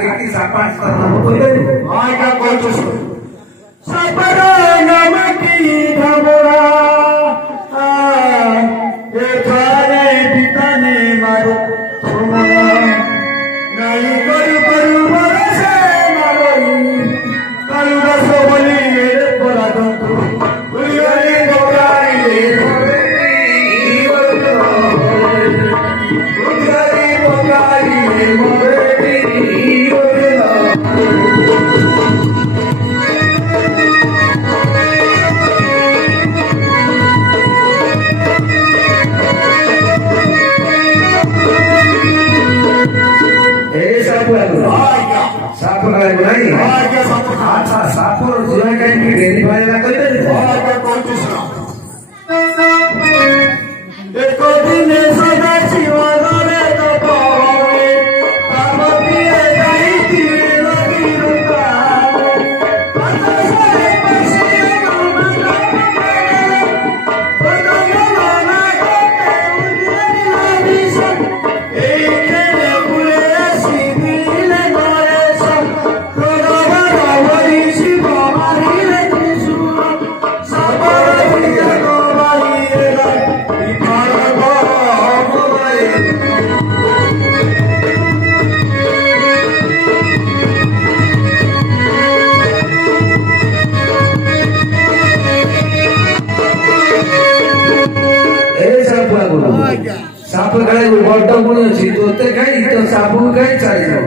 की सापा क्या कहू सापर नाम की धमरा थारे पिताने मारो नहीं करू करू बरसे मारोई करू रसो बोली बड़ा दंतु बुलियानी बोगाई बुलियानी बोगाई अच्छा सापुर जीवन कहीं डेली भाई ना कोई एक दिन सदा शिवाला रे तो पावे काम पिए जाई दिए लगी रुका पता से पैसे ना ना करते उन्हें लागी सब एक ने पूरे सीधे मारे सब साप गाय बड़ मुनि अच्छी तोते गाई तो साप गाई चाहिए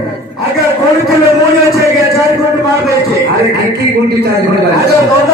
अगर कोई मुनि अच्छे 4 गुंट मार दे अरे की गुंटी 4 गुंट